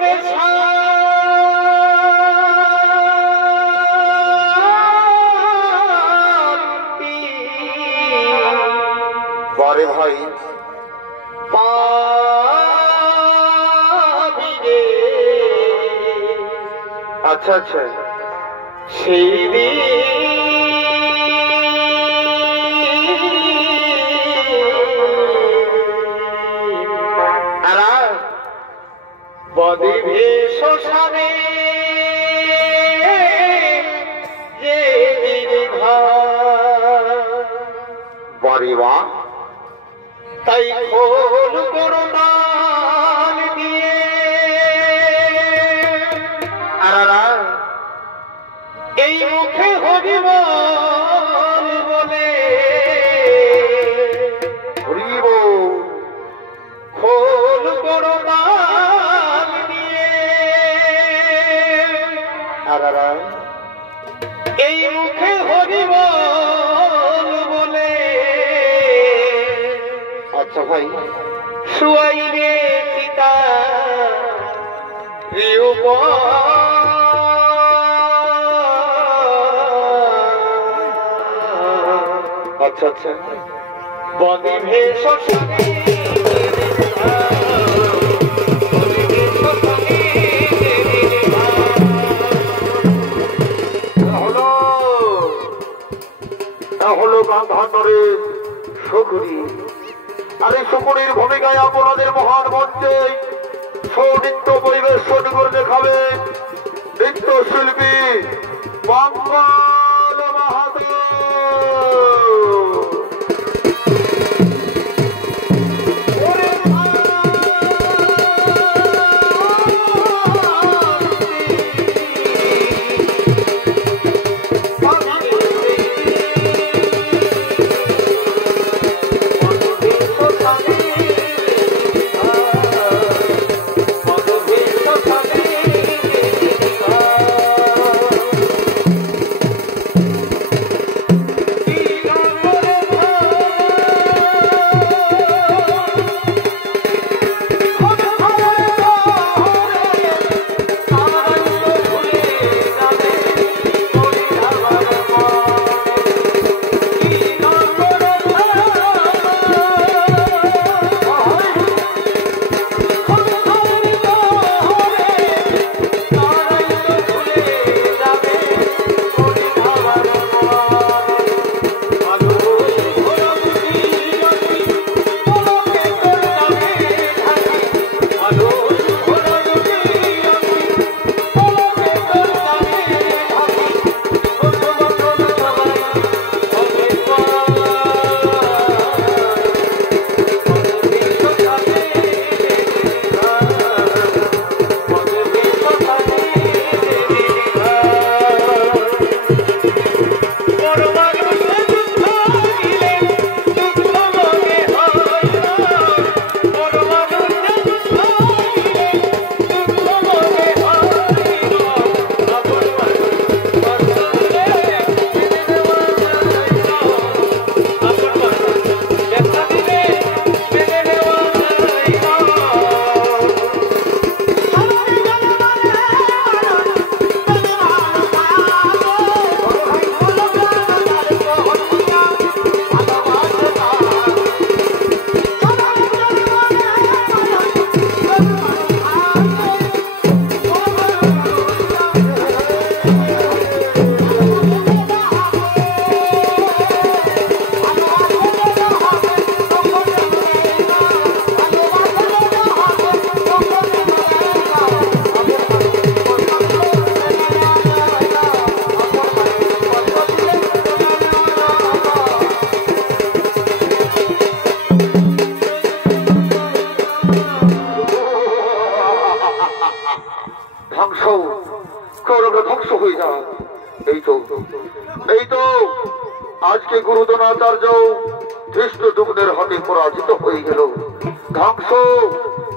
ওরে বারে ভাই আচ্ছা আচ্ছা সেই দিন বদিভে শ্মশানে যে বারে বা তাই খোল করুণাল দিয়ে এই মুখে হরিব বলে হরিব খোল করুণাল দিয়ে এই মুখে হরিব বলে আচ্ছা ভাই শুয়াইবে পিতা আচ্ছা আচ্ছা বদিভে শ্মশানে হলো গান্ধারের শকুনি। আর এই শকুনির ভূমিকায় আপনাদের মহান মঞ্চে নৃত্য পরিবেশন করে দেখাবে নৃত্যশিল্পী মঙ্গল মাহাতো। আজকে গুরুদ্রোণাচার্য ধৃষ্টদ্যুম্নের হাতে পরাজিত হয়ে গেল। ধ্বংস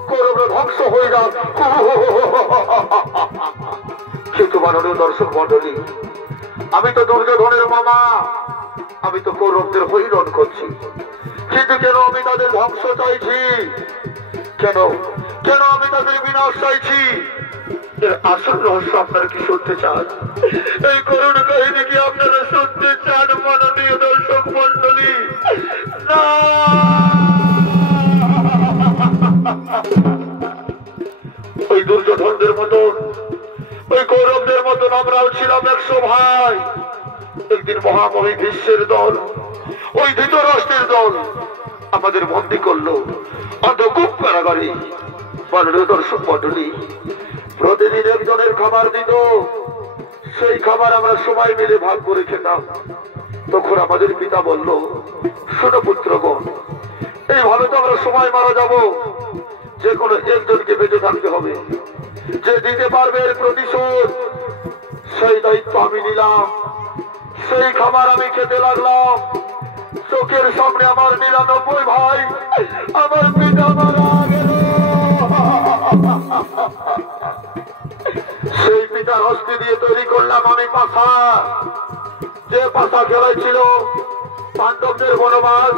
কৌরবরা ধ্বংস হয়ে যাক। কিন্তু মাননীয় দর্শক মন্ডলী, আমি তো দুর্যোধনের মামা, আমি তো কৌরবদের হইরণ করছি, কিন্তু কেন আমি তাদের ধ্বংস চাইছি? কেন কেন আমি তাদের বিনাশ চাইছি? এর আসল রহস্য আপনারা কি শুনতে চান? এই করুণ কাহিনী কি আপনারা শুনতে চান মাননীয় দর্শক মন্ডলী? না, ওই দুর্যোধনদের মতন, ওই কৌরবদের মতন আমরাও ছিলাম 100 ভাই। একদিন মহামহী ভীষ্মের দল, ওই ধৃতরাষ্ট্রের দল আমাদের বন্দী করলো অন্ধকূপ কারাগারে। মাননীয় দর্শক মন্ডলী, প্রতিদিন একজনের খাবার দিত, সেই খাবার আমরা সবাই মিলে ভাগ করে খেতাম। তখন আমাদের পিতা বলল, শোনো পুত্রগণ, এইভাবে তো আমরা সবাই মারা যাব, যে কোনো একজনকে বেঁচে থাকতে হবে। যে দিতে পারবে এর প্রতিশোধ, সেই দায়িত্ব আমি নিলাম। সেই খাবার আমি খেতে লাগলাম। চোখের সামনে আমার 99 ভাই, আমার পিতা মারা গেল। সেই পিতার হস্তি দিয়ে তৈরি করলাম আমি পাশা। যে পাশা খেলাইছিল পাণ্ডবদের বনবাস,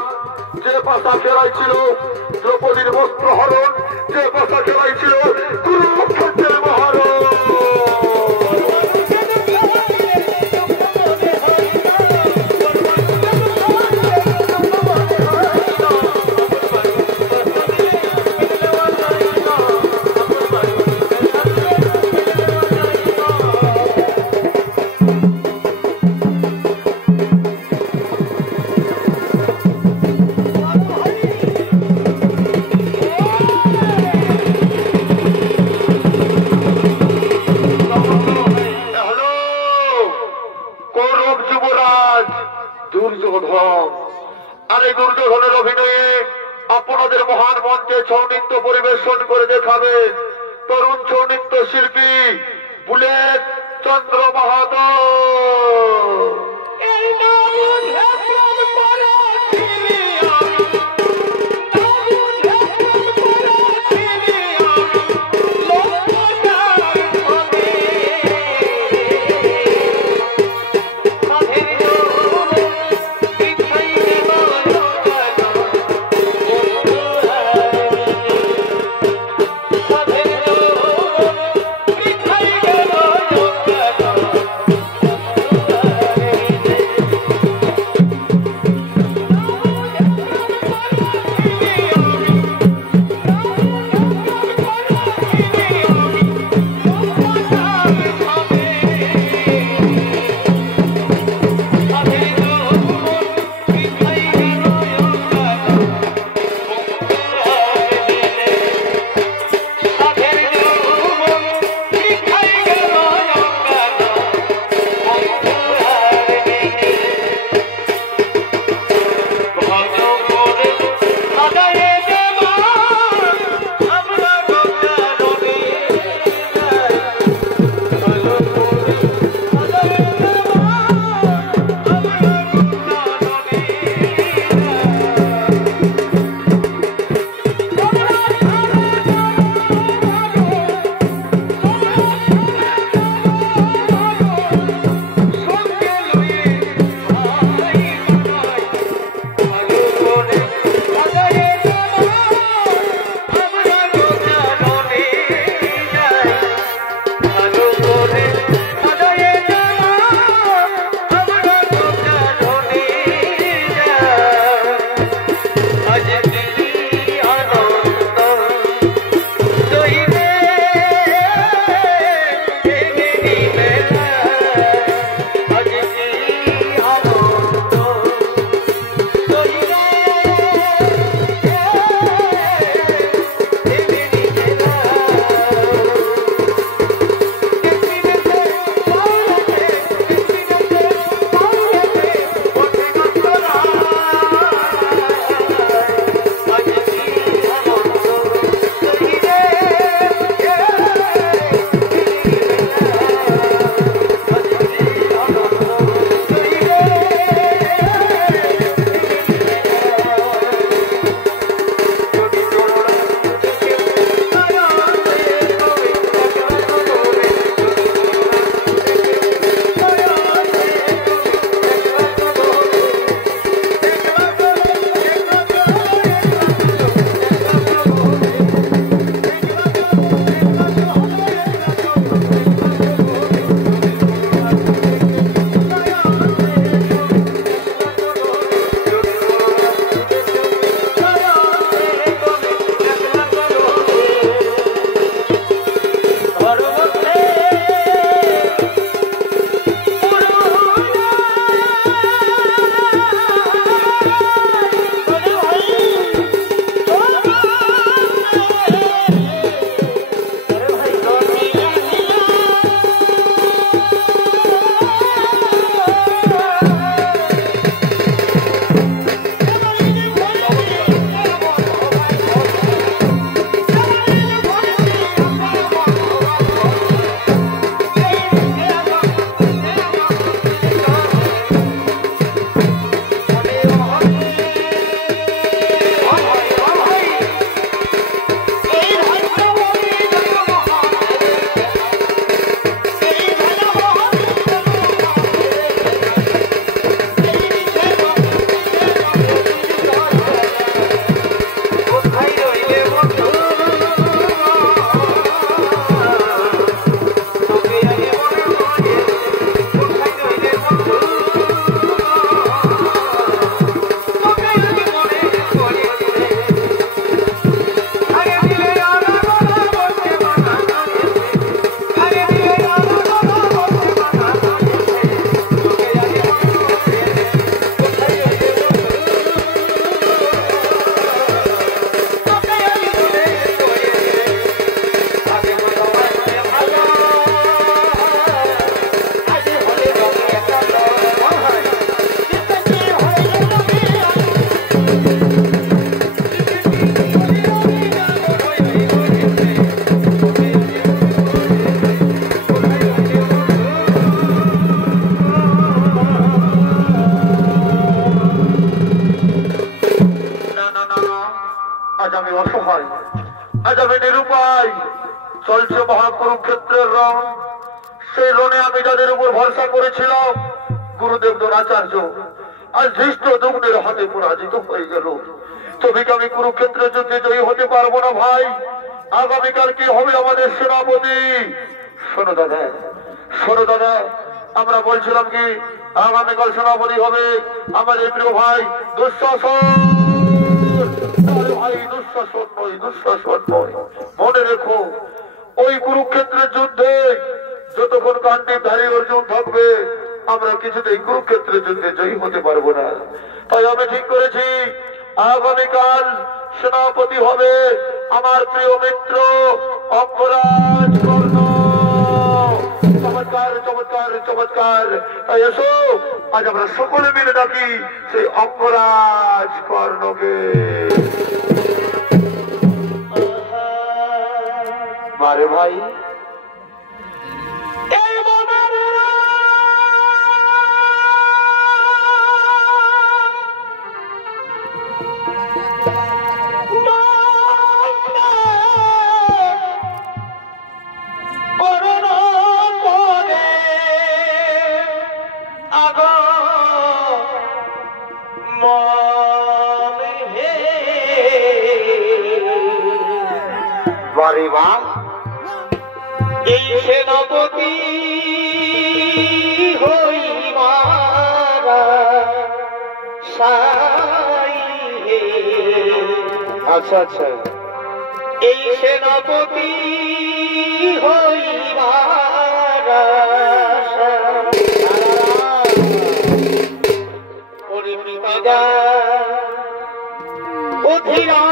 যে পাশা খেলাইছিল দ্রৌপদীর বস্ত্র হরণ, যে পাশা খেলাইছিল কুরুক্ষেত্রের মহারণ। আর এই দুর্যোধনের অভিনয়ে আপনাদের মহান মঞ্চে ছৌ নৃত্য পরিবেশন করে দেখাবেন তরুণ ছৌ নৃত্য শিল্পী বুলেট চন্দ্র মাহাতো। চলছে মহাকুরুক্ষেত্রের রণ। সেই রণে আমি যাদের উপর ভরসা করেছিলাম গুরুদেব দ্রোণাচার্য আজ ধৃষ্ট দুগ্নের হাতে পরাজিত হয়ে গেল। তবে কি আমি কুরুক্ষেত্রের যুদ্ধে জয়ী হতে পারবো না ভাই? আগামীকাল কি হবে আমাদের সেনাপতি? শোনো দাদা, শোনো দাদা, আমরা বলছিলাম কি আগামীকাল সেনাপতি হবে আমাদের প্রিয় ভাই দুঃশাসন। ভাই দুঃশাসন নয়, দুঃশাসন নয়। মনে রেখো ওই কুরুক্ষেত্রের যুদ্ধে যতক্ষণ গান্ডীবধারী অর্জুন থাকবে আমরা কিছুতেই কুরুক্ষেত্রের যুদ্ধে জয়ী হতে পারবো না। তাই আমি ঠিক করেছি আগামীকাল সেনাপতি হবে আমার প্রিয় মিত্র অঙ্গরাজ কর্ণ। চমৎকার চমৎকার চমৎকার। তাই এসো আজ আমরা সকলে মিলে ডাকি সেই অঙ্গরাজ কর্ণকে। মারে ভাই এই সেনাপতি হইবার আচ্ছা আচ্ছা, এই সেনাপতি হইবার পরিপিতা অধীরা।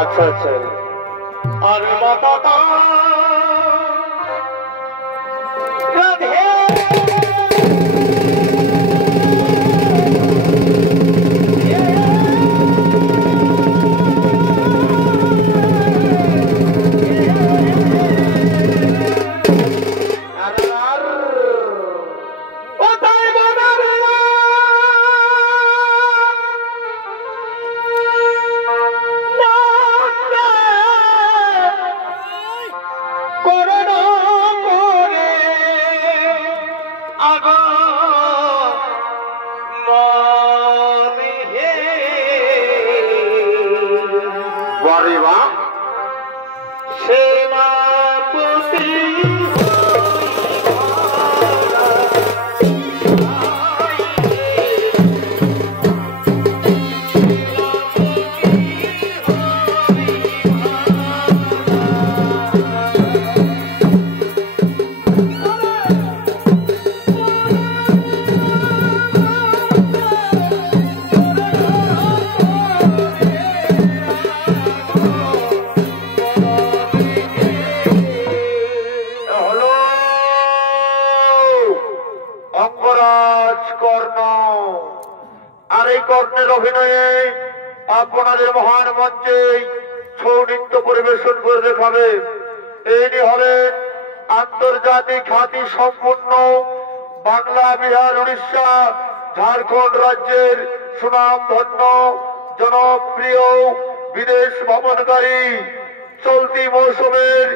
আচ্ছা আচ্ছা, আর মাতা রাধে কর্ণের অভিনয়ে আপনাদের মহান মঞ্চে ছৌ নৃত্য পরিবেশন করে দেখাবে। ইনি হলেন আন্তর্জাতিক খ্যাতি সম্পন্ন বাংলা, বিহার, উড়িষ্যা, ঝাড়খণ্ড রাজ্যের সুনামধন্য জনপ্রিয় বিদেশ ভ্রমণকারী চলতি মৌসুমের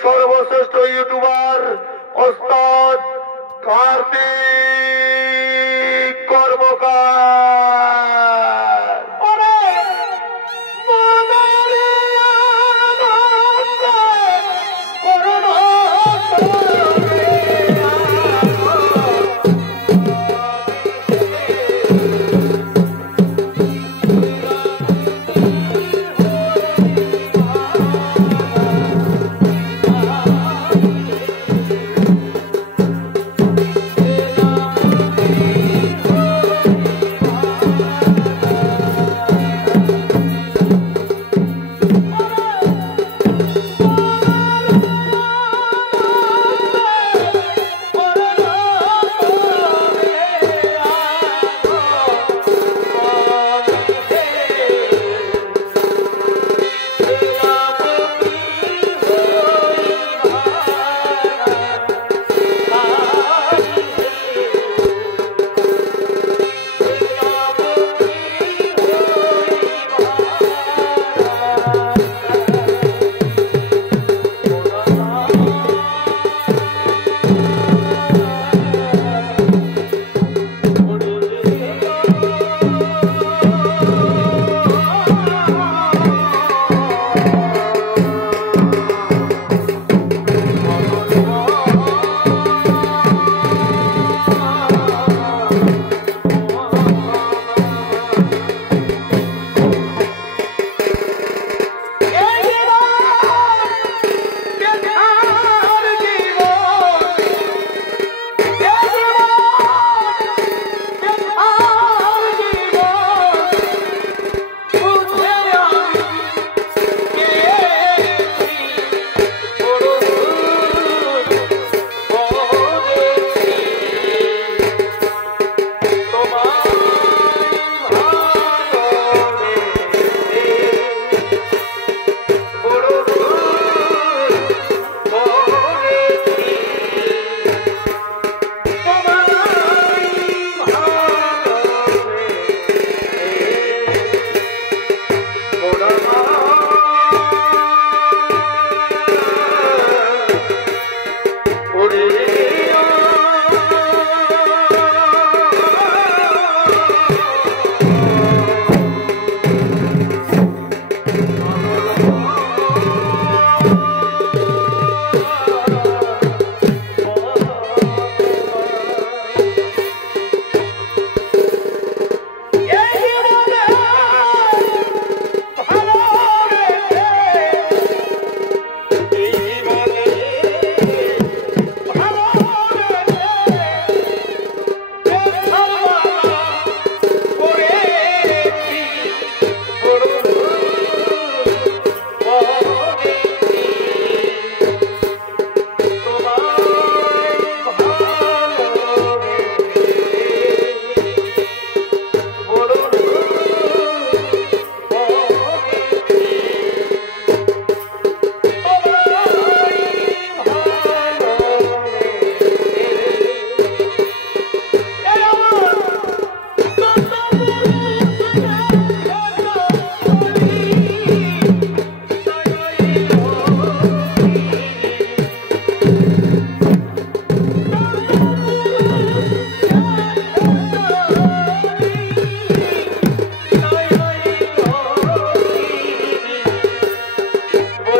সর্বশ্রেষ্ঠ ইউটিউবার ওস্তাদ কার্তিক কর্মকার।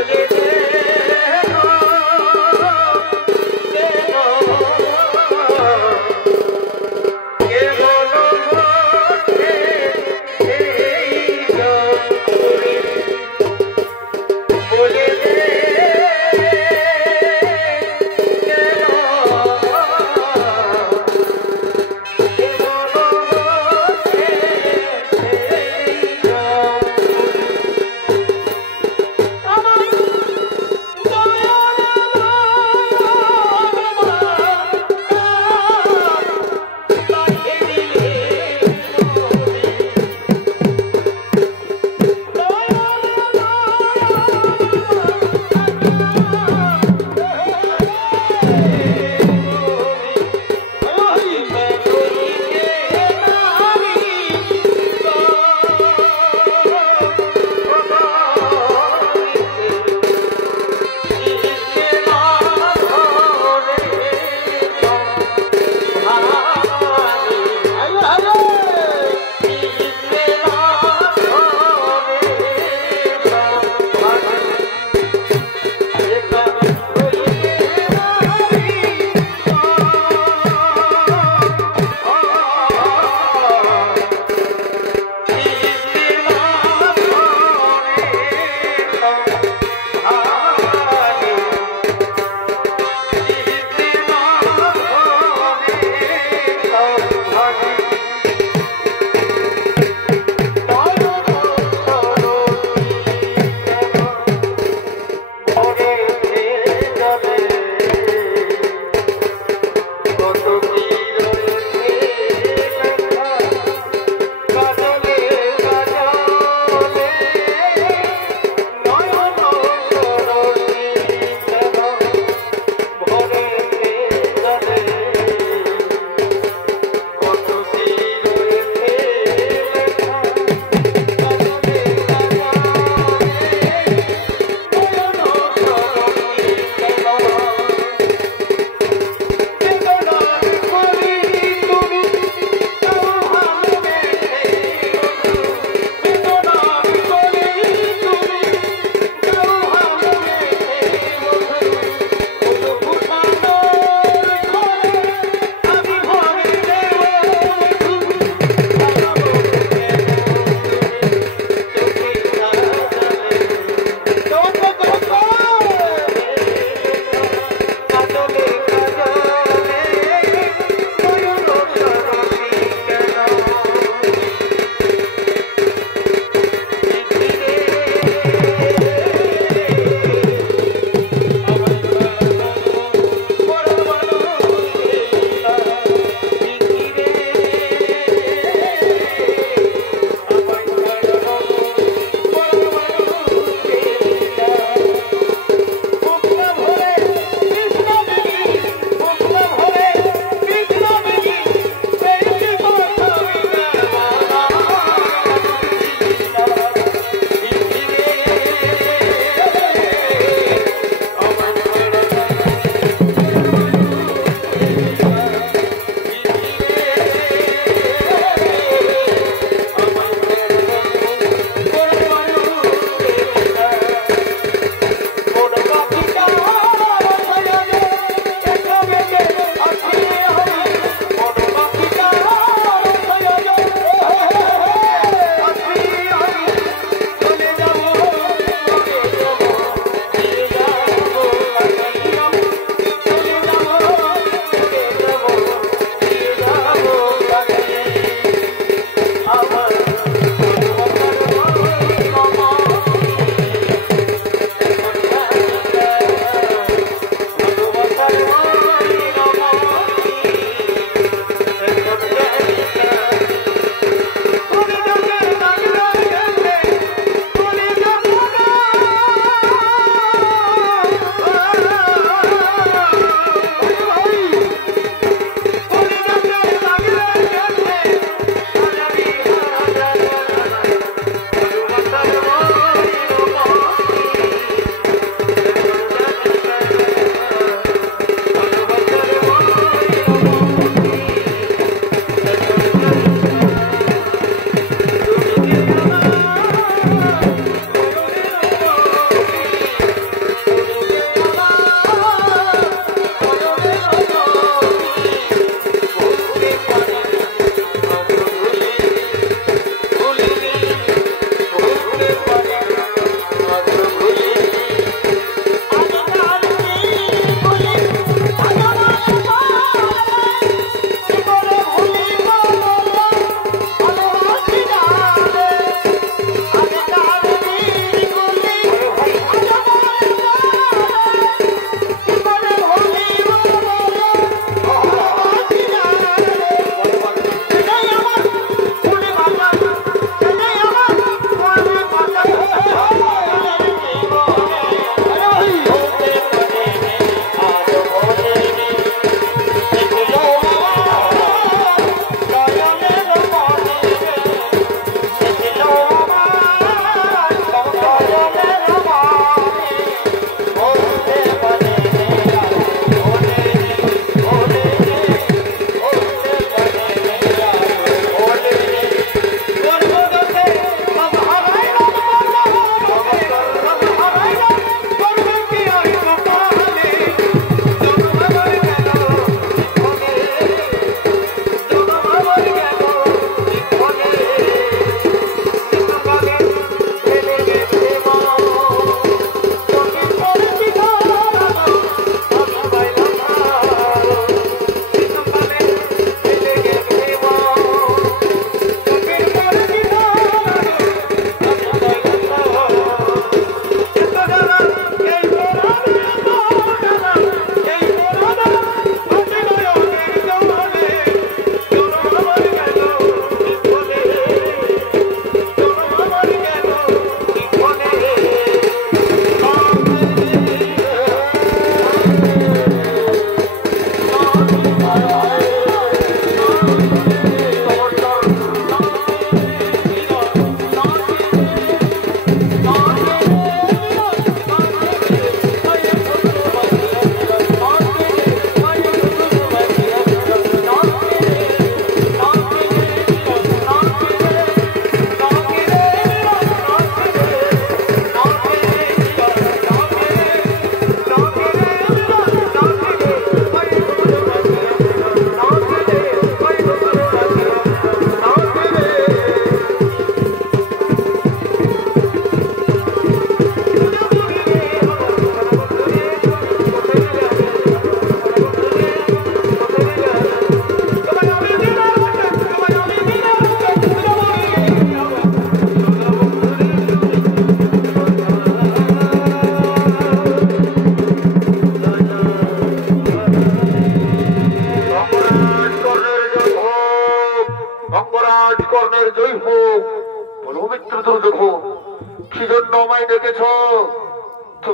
বলে দে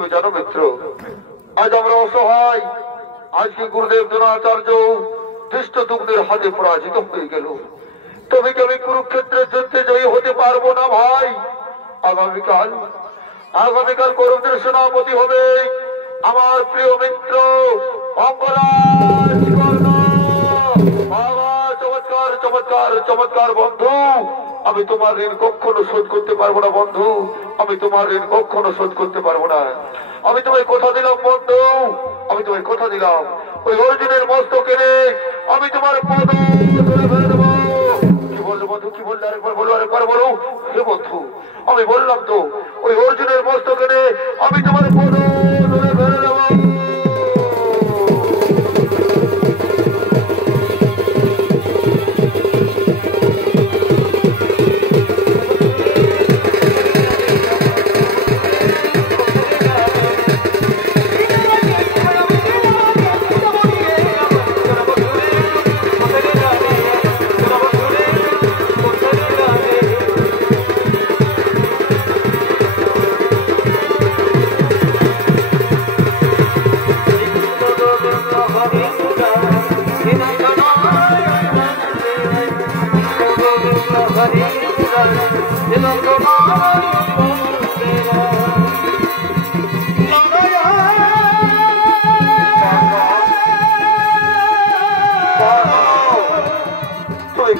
তুমি জানো মিত্র, আজ আমরা অসহায়। আজকে গুরুদেব দ্রোণাচার্য ধৃষ্টদ্যুম্নের হাতে পরাজিত হয়ে গেল। তবে কি আমি কুরুক্ষেত্রের যুদ্ধে জয়ী হতে পারবো না ভাই? আগামীকাল কৌরবদের সেনাপতি হবে আমার প্রিয় মিত্র অঙ্গরাজ কর্ণ। বাবা, চমৎকার চমৎকার চমৎকার বন্ধু। আমি তোমার ঋণ কখনো শোধ করতে পারবো না বন্ধু, আমি তোমার ঋণ কখনো শোধ করতে পারবো না। আমি তোমায় কথা দিলাম বন্ধু, আমি তোমায় কথা দিলাম, ওই অর্জুনের মস্তকে আমি তোমার পদ ধরে ফেলে দেবো। কি বললো বন্ধু, কি বললো? আরেকবার বলো। হে বন্ধু, আমি বললাম তো, ওই অর্জুনের মস্তকে আমি তোমার পদ ধরে ফেলে দেবো।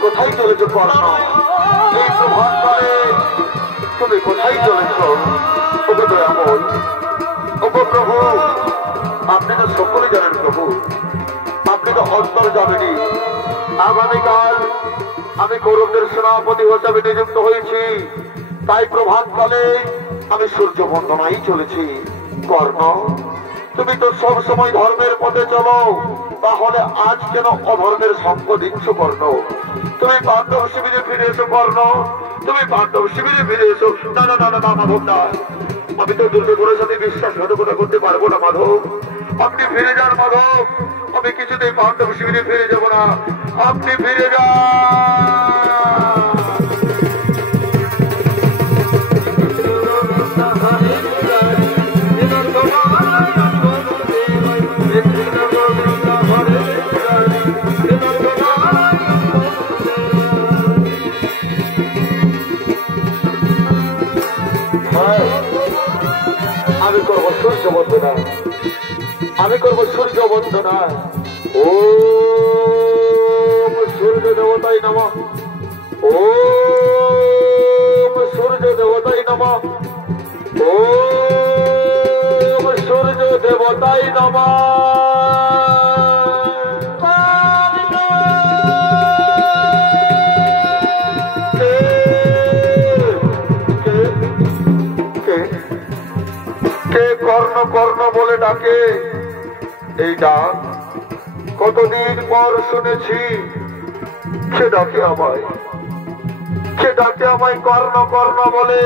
কোথায় চলেছ কর্ণ? এই প্রভাতকালে তুমি কোথায় চলেছ? ওগো দয়াময়, ওগো প্রভু, আপনি তো সকলে জানেন প্রভু, আপনি তো অন্তর জানেনি। আগামীকাল আমি কৌরবদের সেনাপতি হিসাবে নিযুক্ত হয়েছি, তাই প্রভাতকালে আমি সূর্য বন্দনাই চলেছি। কর্ণ, তুমি তো সব সময় ধর্মের পথে চলো, তাহলে আজ কেন অধর্মের সঙ্গ দিচ্ছ কর্ণ? তুমি পাণ্ডব শিবিরে ফিরে এসো কর্ণ, তুমি পাণ্ডব শিবিরে ফিরে এসো। না না না না মাধব না, আমি তো দুর্যোধনের সাথে বিশ্বাসঘাতকতা করতে পারবো না মাধব। আপনি ফিরে যান মাধব, আমি কিছুতেই পাণ্ডব শিবিরে ফিরে যাব না, আপনি ফিরে যান। আমি করবো সূর্য বন্দনা, আমি করবো সূর্য বন্দনা। ও সূর্য দেবতাই নমঃ, ও সূর্য দেবতাই নমঃ, ও সূর্য দেবতাই নমঃ। কর্ণ কর্ণ বলে ডাকে, এই ডাক কতদিন পর শুনেছি। সে ডাকে আমায়, সে ডাকে আমায় কর্ণ কর্ণ বলে।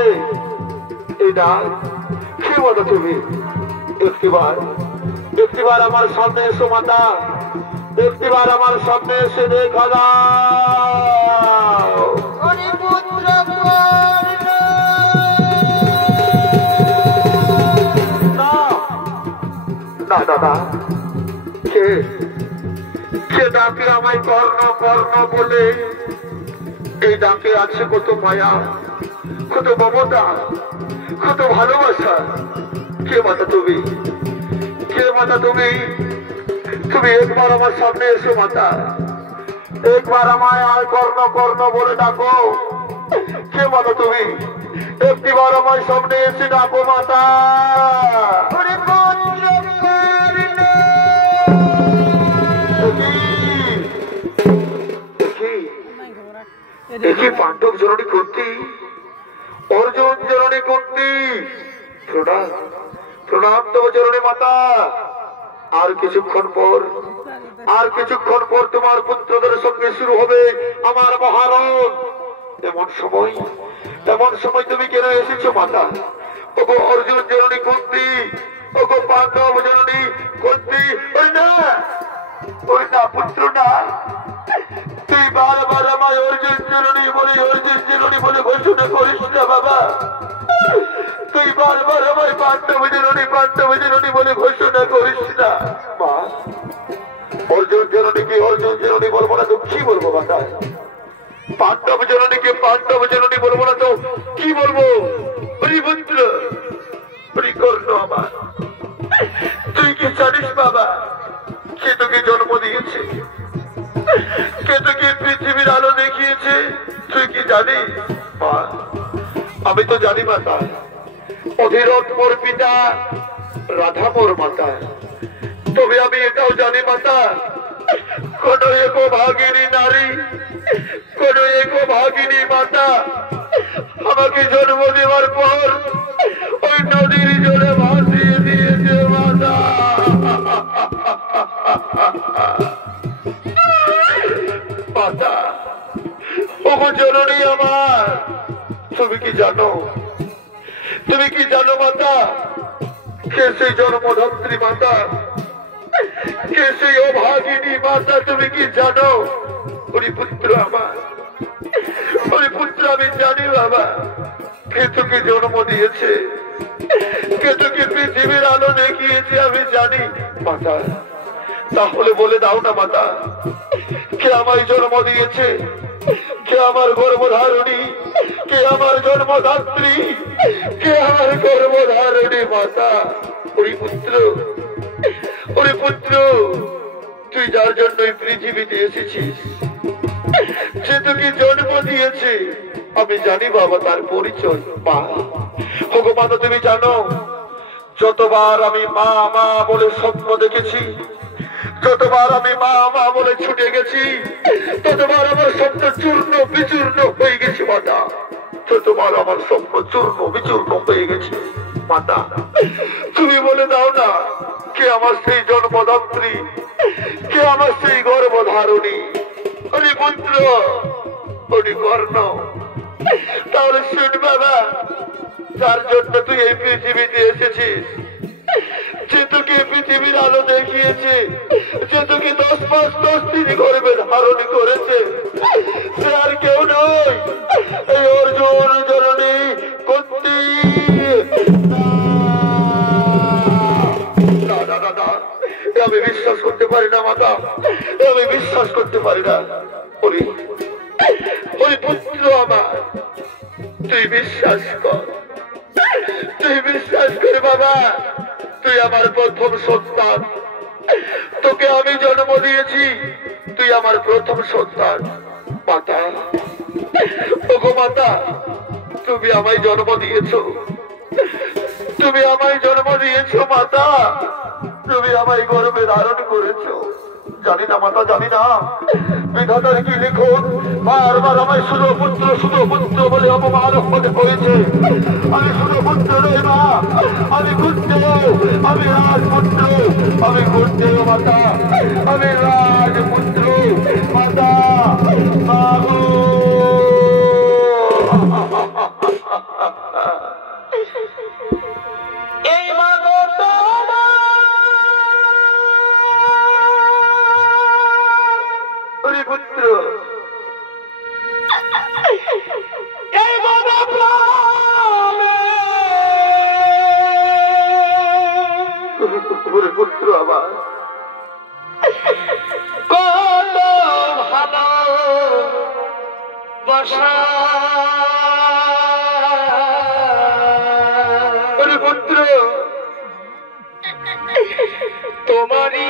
এই ডাক কে বলো তুমি? একটিবার আমার সামনে এসো মাতা, একটিবার আমার সামনে এসে দেখা দাও। না দাদা, কে ডাকে আমায় কর্ণ কর্ণ বলে? এই ডাকে আছে কত মায়া, কত মমতা, কত ভালোবাসা। কে মাতা তুমি? কে মাতা তুমি? তুমি একবার আমার সামনে এসো মাতা, একবার আমায় আর কর্ণ কর্ণ বলে ডাকো। কে মাতা তুমি? একটিবার আমার সামনে এসে ডাকো মাতা। দেখি পাণ্ডব জননী কুন্তী, অর্জুন জননী কুন্তী, প্রণাম প্রণাম তব জননী মাতা। আর কিছুক্ষণ পর তোমার পুত্রদের সঙ্গে শুরু হবে আমার মহারণ। এমন সময় তুমি কেন এসেছো মাতা? ওগো অর্জুন জননী কুন্তী, ওগো পাণ্ডব জননী কুন্তী। ওই না পুত্র না, তুই বারবার আমায় অর্জুন জননী বলে ঘোষণা করিস না বাবা। তুই বারবার আমায় পাণ্ডব জননী বলে ঘোষণা করিস না মা। অর্জুন জননী বলবো না তো কি বলবো মাতা? পাণ্ডব জননী বলবো না তো কি বলবো? হরিপুত্র হরিকর্ণ আমার, তুই কি জানিস বাবা কে তোকে জন্ম দিয়েছে, কে তোকে পৃথিবীর আলো দেখিয়েছে? তুই কি জানিস মা? আমি তো জানি মাতা, অধীরথ মোর পিতা, রাধা মোর মাতা। তবে আমি এটাও জানি মাতা, কোন এক ভাগিনী নারী, কোন এক ভাগিনী মাতা আমাকে জন্ম দেওয়ার পর ওই নদীর জলে ভাসিয়ে দিয়েছে মাতা। মাতা ওগো জননী আমার, তুমি কি জানো মাতা কে সেই জন্মধাত্রী মাতা, কে সেই অভাগিনী মাতা? তুমি কি জানো? হরিপুত্র আমার, হরিপুত্র আমি জানি বাবা কে তোকে জন্ম দিয়েছে, কে তোকে পৃথিবীর আলো দেখিয়েছে আমি জানি মাতা। তাহলে বলে দাও না মাতা, কে আমায় জন্ম দিয়েছে, কে আমার গর্ভধারণী, কে আমার জন্মদাত্রী, কে আমার গর্ভধারণী মাতা? হরিপুত্র তুই যার জন্য পৃথিবীতে এসেছিস, সে তোকে জন্ম দিয়েছে আমি জানি বাবা তার পরিচয় মা। ওগো মাতা তুমি জানো, যতবার আমি মা মা বলে স্বপ্ন দেখেছি, যতবার আমি মা মা বলে ছুটে গেছি, ততবার আমার স্বপ্ন চূর্ণ বিচূর্ণ হয়ে গেছে মাতা। যতবার আমার স্বপ্ন চূর্ণ বিচূর্ণ হয়ে গেছে মাতা। তুমি বলে দাও না কে আমার সেই জন্মদাত্রী, কে আমার সেই গর্ভধারণী? হরিপুত্র হরিকর্ণ, তাহলে শুন বাবা, যার জন্য তুই এই পৃথিবীতে এসেছিস, যে তোকে পৃথিবীর আলো দেখিয়েছে, যে তোকে 10 মাস 10 দিন গর্ভে ধারণ করেছে, সে আর কেউ নয় এই অর্জুন জননী কুন্তি। আমি বিশ্বাস করতে পারি না মাতা, আমি বিশ্বাস করতে পারি না। ওই পুত্র আমার, তুই বিশ্বাস কর, তুই বিশ্বাস কর বাবা, তুই আমার প্রথম সন্তান, তোকে আমি জন্ম দিয়েছি, তুই আমার প্রথম সন্তান মাতা। ওগো মাতা, তুমি আমায় জন্ম দিয়েছো, তুমি আমায় জন্ম দিয়েছো মাতা, তুমি আমায় গর্ভে ধারণ করেছো। জানি না মাতা, জানি না বিধাতার কি লিখন, বারবার আমায় শুধু পুত্র বলে অপমান হয়েছে। আমি শুধু পুত্র নই মা, আমি কুন্তেয়, আমি রাজপুত্র, আমি কুন্তেয় মাতা, আমি রাজপুত্র মাতা। এই মাগো পুত্র, এই মাগো পুত্র আমার কত ভালো বসা পুত্র, তোমারই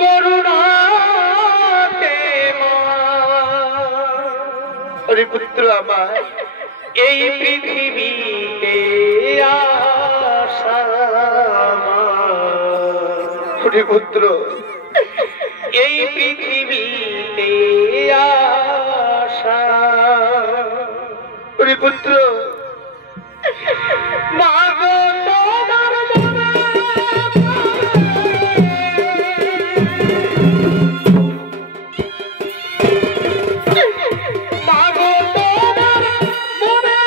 করুণাতে মা, পুত্র আমার এই পৃথিবীতে আসা পুত্র, এই পৃথিবীতে আসা পুত্র, মাগো তোমার মাগো তোমার মনে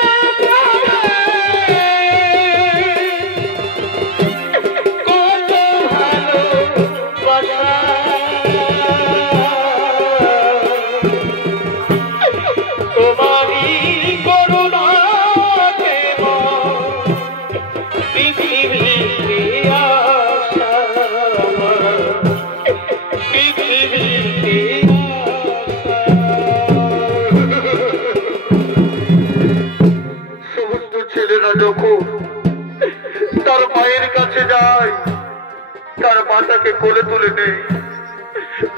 কত ভালো বাসা, তোমারই করুণা তার মাতাকে কোলে তুলে নেয়,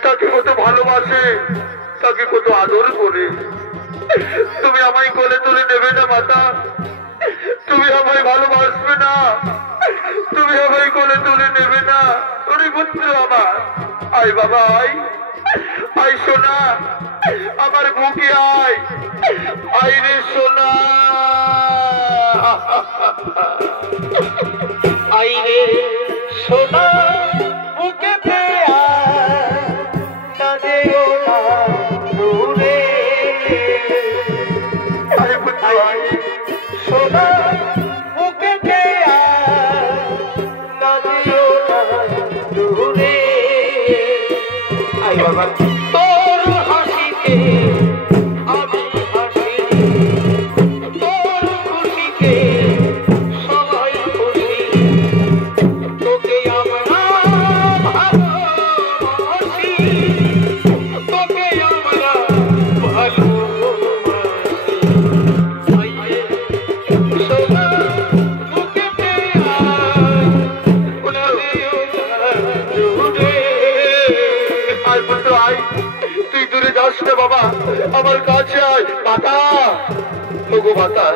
তাকে কত ভালোবাসে, তাকে কত আদর করে। তুমি আমায় কোলে তুলে নেবে না মাতা? তুমি আমায় ভালোবাসবে না? তুমি আমায় কোলে তুলে নেবে না? ওরে পুত্র আমার, আয় বাবা আয়, আয় সোনা আমার বুকে আয়, আয় রে সোনা, আয় রে সোনা বুকেতে আয়, কাঁদেও না দূরে। আয় পুত্র আয়, সোনা বুকেতে আয়, কাঁদেও না দূরে। আয় বাবা। তোর হাসিতে আমি হাসি, তোর খুশিতে সবাই খুশি, তোকে আমরা ভালোবাসি, তোকে আমরা ভালোবাসি। আইয়ে সোনা বুকেতে আয়, কাঁদেও না দূরে। আয় পুত্র আয়, তুই দূরে যাস না বাবা, আমার কাছে আয়। মাতা, ওগো মাতা,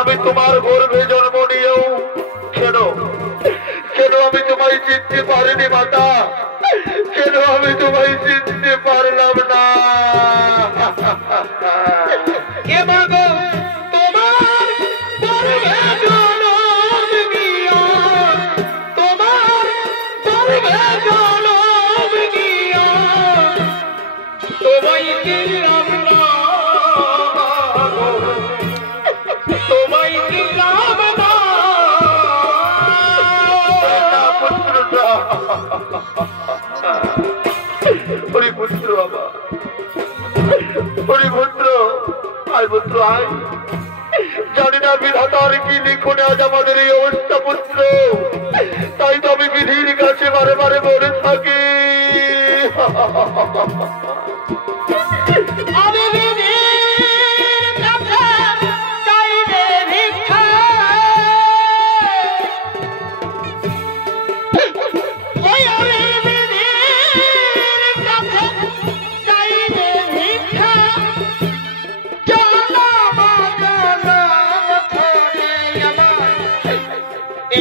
আমি তোমার গর্ভে জন্ম নিয়েও কেন কেন আমি তোমায় চিনতে পারিনি মাতা? কেন আমি তোমায় চিনতে পারলাম না? কে মাগো তোমার গর্ভে জনম নিয়া, তোমার গর্ভে জনম নিয়া, তোমায় দিলাম না মাগো, তোমায় দিলাম না। পুত্র না, ওরে পুত্র বাবা, ওরে পুত্র আয়, পুত্র আয়। জানি না বিধাতার কি লিখনে আজ আমাদের এই অবস্থা পুত্র, তাই তো আমি বিধির কাছে বারে বারে বলে থাকি। আমি বিধির কাছে চাই রে ভিক্ষা, ওই আমি বিধির কাছে চাই রে ভিক্ষা, জনম জনম ধরে আমার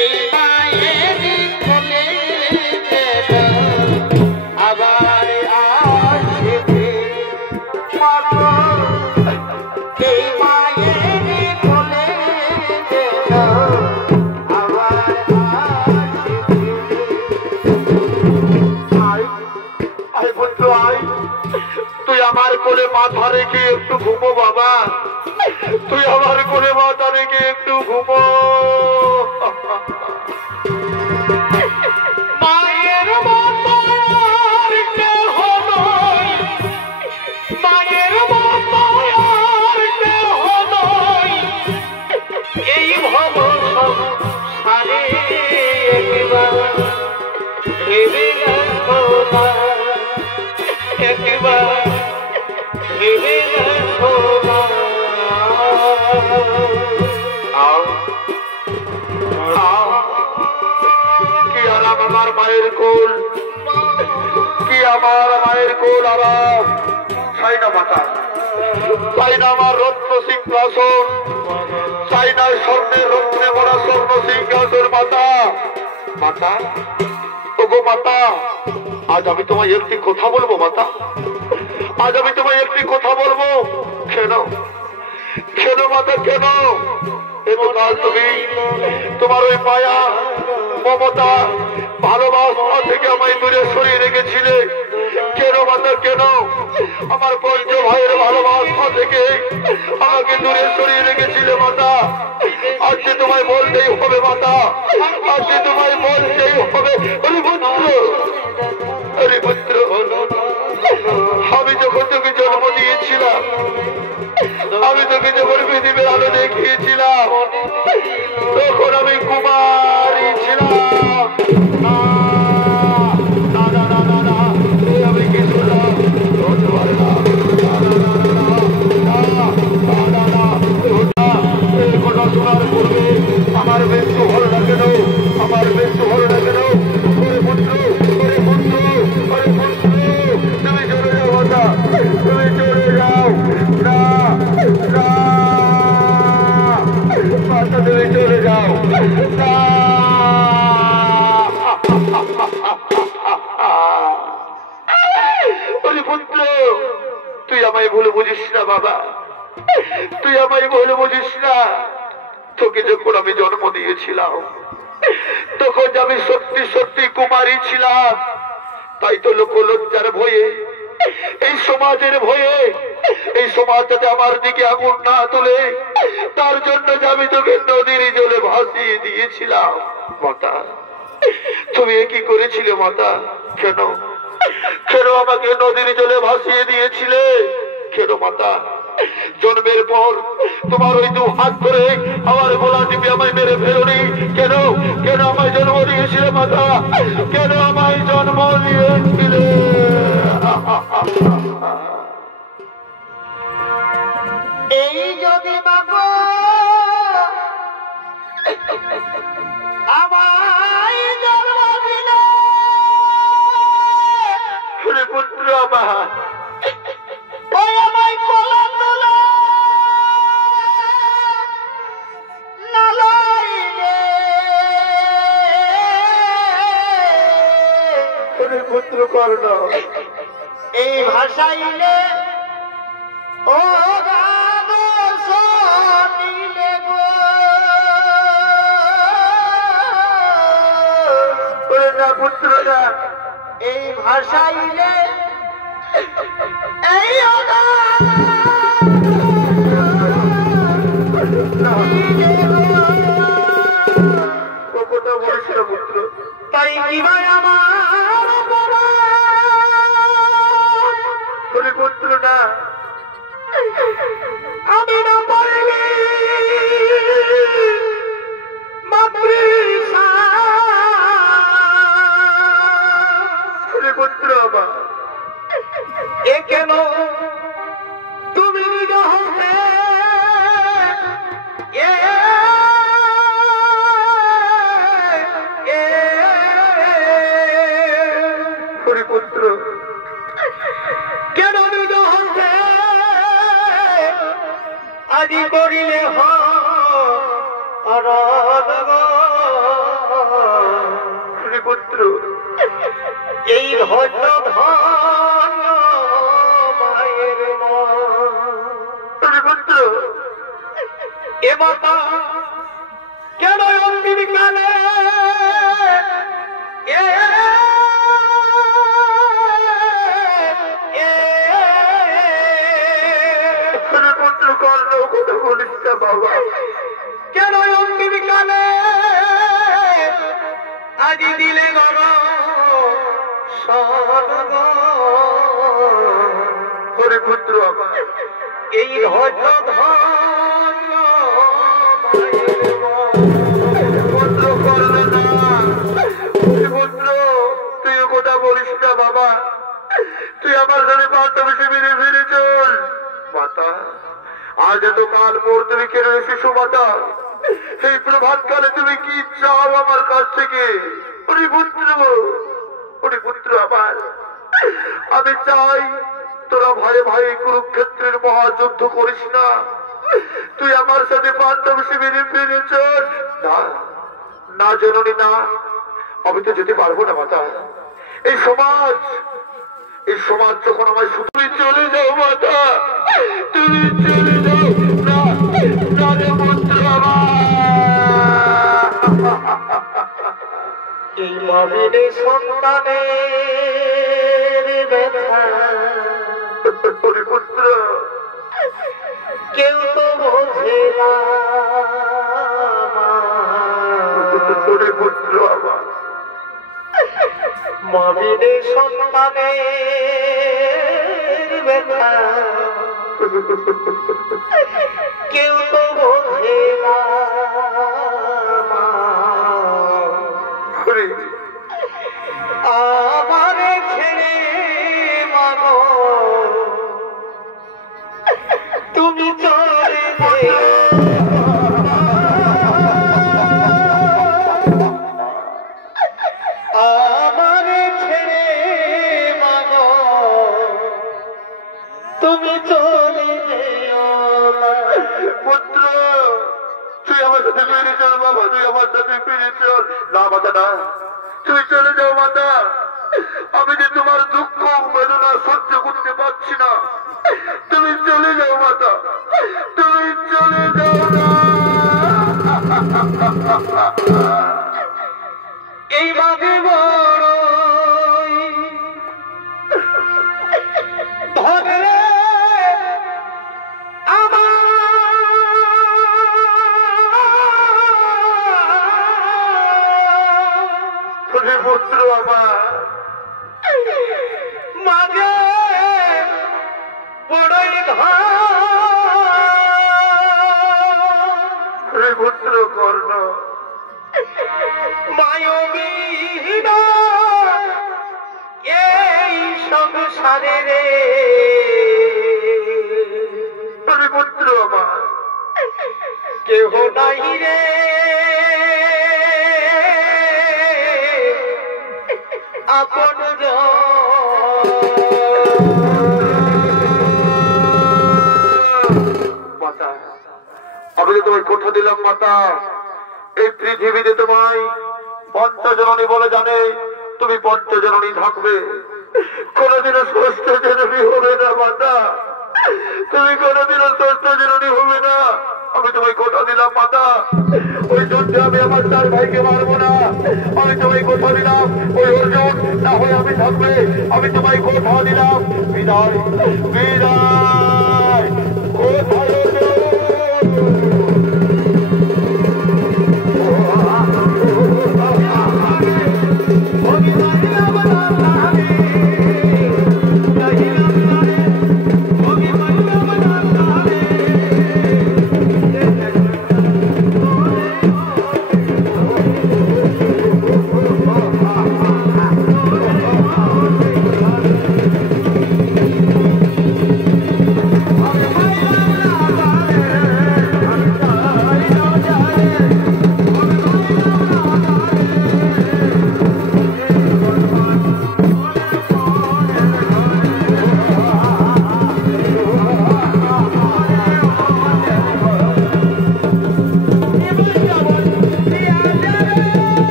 এই মায়েরই কোলে যেন আবার আসবে মাগো, এই মায়েরই কোলে যেন আবার আসবে। আয়, আয় পুত্র আয়, তুই আমার কোলে মাথা রেখে একটু ঘুমো বাবা, তুই আমার কোলে মাথা রেখে একটু ঘুমো। মায়ের মতো আর কেহ নয়, মায়ের মতো আর কেহ নয়, এই ভব সংসারে একবার ভেবে দেখো না, একবার ভেবে দেখো না। আও, আও, কি আরাম আমার মায়ের কোল, কি আমার মায়ের কোল আরাম। চাই না মাতা, চাই না আমার রত্ন সিংহাসন, চাই না স্বর্ণের রত্নে ভরা স্বর্ণ সিংহাসন। মাতা, মাতা, ওগো মাতা, আজ আমি তোমায় একটি কথা বলবো মাতা, আজ আমি তোমায় একটি কথা বলবো। কেন কেন মাতা কেন? এতকাল তুমি তোমার ওই মায়া মমতা ভালোবাসা থেকে আমায় দূরে সরিয়ে রেখেছিলে। কেন মাতা কেন? আমার পঞ্চ ভাইয়ের ভালোবাসা থেকে আমাকে দূরে সরিয়ে রেখেছিলে মাতা। আজকে তোমায় বলতেই হবে মাতা, আজকে তোমায় বলতেই হবে। আরে পুত্র, আরে পুত্র, আমি যখন তোকে জন্ম দিয়েছিলাম, আমি তোকে যখন পৃথিবীর আলো দেখিয়েছিলাম, তখন আমি কুমারী ছিলাম। না না না না না, আমি কি শুনলাম? বলতে পারে না, এই কথা শোনার পূর্বে আমার মৃত্যু হলো না কেন, আমার মৃত্যু হলো না কেন? ভুল বুঝিস না বাবা, তুই আমায় ভুল বুঝিস না। তোকে যখন আমি জন্ম দিয়েছিলাম তখন আমি সত্যি সত্যি কুমারী ছিলাম, তাই তো লোক লজ্জার ভয়ে, এই সমাজের ভয়ে, এই সমাজ যাতে আমার দিকে আগুন না তোলে তার জন্য আমি তোকে নদীর জলে ভাসিয়ে দিয়েছিলাম। মাতা, তুমি কি করেছিলে মাতা? কেন কেন আমাকে নদীর জলে ভাসিয়ে দিয়েছিলে? কেন মাতা? জন্মের পর তোমার ওই দু হাত ধরে আমার গলা টিপে আমায় মেরে ফেলোনি কেন? কেন আমায় জন্ম দিয়েছিলে মাতা? কেন আমায় জন্ম দিয়েছিলে? এই যদি বাবা আমায় জন্ম দিল পুত্র আমার, ওই আমায় কোলা তোলা নালাইলে পুত্র কর্ণ, এই ভাষাইলে ও গান শুনিলে গো না পুত্র না, এই ভাষাইলে এই ও গান শুনিলে গো। কথা বলিস না পুত্র। তাই কি ভাই আমার পুত্র না, আমি না পারিনি মাতৃষা পুত্র আমার, এ কেন তুমি নিজ হস্তে পুত্র কেন নিজ হস্তে আদি করিলে পুত্র এই ধন্য ধন্য মায়ের পুত্র এ মাতা কেন অন্তিম কালে পুত্র কর্ণ কথা বলিস না বাবা। কেন অন্তিম কালে আজি দিলে গর হরে পুত্র আমার, এই ধন্য ধন্য পুত্র কর্ণ না, পুত্র তুই কথা বলিস না বাবা। তুই আমার সাথে পাণ্ডব শিবিরে ফিরে চল মাতা। আজ এত কাল পর তুমি কেন শিশু মাতা? এই প্রভাত কালে তুমি কি চাও আমার কাছ থেকে? পুত্র আমার, আমি চাই তোরা ভাই ভাই কুরুক্ষেত্রের মহাযুদ্ধ করিস না। তুই আমার সাথে পাণ্ডব শিবিরে ফিরে চল। না না জননী না, আমি তো যেতে পারবো না মাতা। এই সমাজ যখন আমার শুধু চলে যাও মাতা, তুমি চলে যাও না, না রে পুত্র আমার। এই মবিনে সন্তানের ব্যথা পুত্র কেউ তো বোঝে না পুত্র আমার, মবিনে সন্তানের ব্যথা কেউ তো বোঝে না আমারে ছেড়ে মাগো তুমি চলে যেও আমারে ছেড়ে মাগো তুমি চলে যেও পুত্র তুই আমার সাথে ফিরে চল বাবা, তুই আমার সাথে ফিরে চল। না মাতা না, তুমি চলে যাও মাতা, আমি যে তোমার দুঃখ বেদনা সহ্য করতে পারছি না। তুমি চলে যাও মাতা, তুমি চলে যাও না। এই মাঝে বড়ই ধরে আমার পুত্র, আমার মাঝে বড়ই ধরে পুত্র কর্ণ, মায়বিহীন এই সংসারে রে পুত্র আমার কেহ নাই রে আপন মাতা, আমি তো তোমায় কথা দিলাম মাতা, এই পৃথিবীতে তোমায় পঞ্চজননী বলে জানে, তুমি পঞ্চজননী থাকবে, কোনদিনও ষষ্ঠ জননী হবে না মাতা, তুমি কোনদিনও ষষ্ঠ জননী হবে না। আমি তোমায় কথা দিলাম মাতা, ওই যুদ্ধে আমি আমার 4 ভাইকে মারবো না। আমি তোমায় কথা দিলাম ওই অর্জুন না হয়ে আমি থাকবে। আমি তোমায় কথা দিলাম। বিদায়, বিদায়, কোথায় অর্জুন?